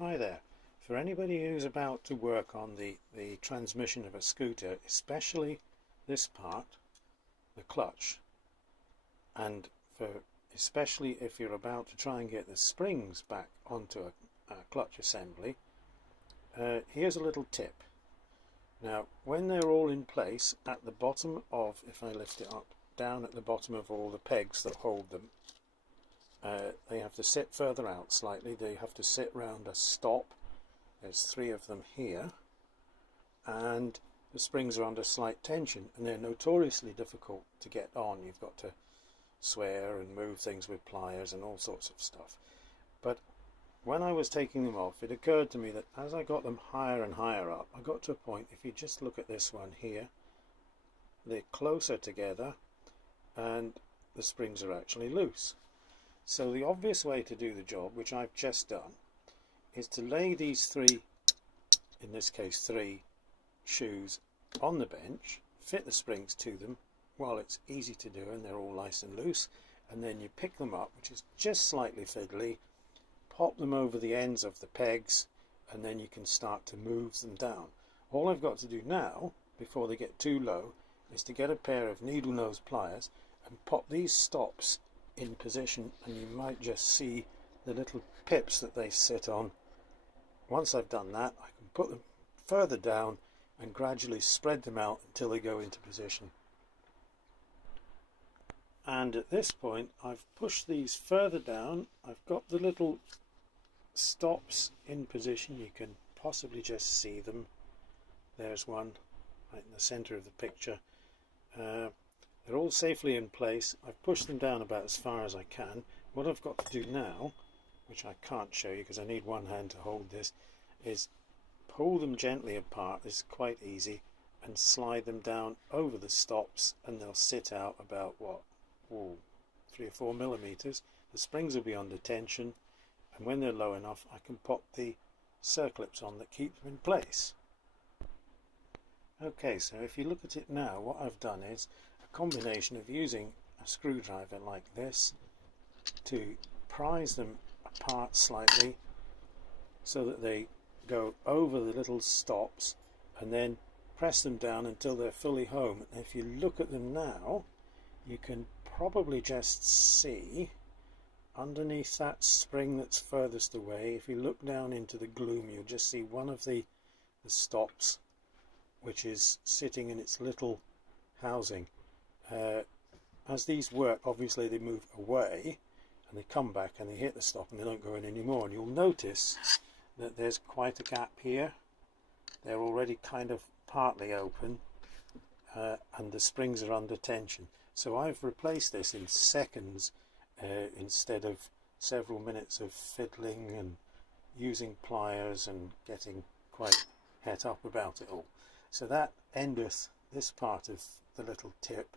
Hi there. For anybody who's about to work on the transmission of a scooter, especially this part, the clutch, and especially if you're about to try and get the springs back onto a clutch assembly, here's a little tip. Now, when they're all in place, at the bottom of, if I lift it up, down at the bottom of all the pegs that hold them, they have to sit further out slightly. They have to sit round a stop. There's 3 of them here, and the springs are under slight tension, and they're notoriously difficult to get on. You've got to swear and move things with pliers and all sorts of stuff. But when I was taking them off, it occurred to me that as I got them higher and higher up, I got to a point, if you just look at this one here, they're closer together and the springs are actually loose. So the obvious way to do the job, which I've just done, is to lay these 3, in this case 3 shoes, on the bench, fit the springs to them while it's easy to do and they're all nice and loose, and then you pick them up, which is just slightly fiddly, pop them over the ends of the pegs, and then you can start to move them down. All I've got to do now, before they get too low, is to get a pair of needle nose pliers and pop these stops in position, and you might just see the little pips that they sit on. Once I've done that, I can put them further down and gradually spread them out until they go into position. And at this point, I've pushed these further down. I've got the little stops in position. You can possibly just see them. There's one right in the center of the picture. They're all safely in place. I've pushed them down about as far as I can. What I've got to do now, which I can't show you because I need one hand to hold this, is pull them gently apart. This is quite easy, and slide them down over the stops, and they'll sit out about 3 or 4 millimeters. The springs will be under tension, and when they're low enough, I can pop the circlips on that keep them in place. Okay, so if you look at it now, what I've done is a combination of using a screwdriver like this to prise them apart slightly so that they go over the little stops, and then press them down until they're fully home. And if you look at them now, you can probably just see underneath that spring that's furthest away, if you look down into the gloom, you'll just see one of the stops which is sitting in its little housing. As these work, obviously they move away and they come back and they hit the stop and they don't go in anymore, and you'll notice that there's quite a gap here. They're already kind of partly open, and the springs are under tension. So I've replaced this in seconds instead of several minutes of fiddling and using pliers and getting quite het up about it all. So that endeth this part of the little tip.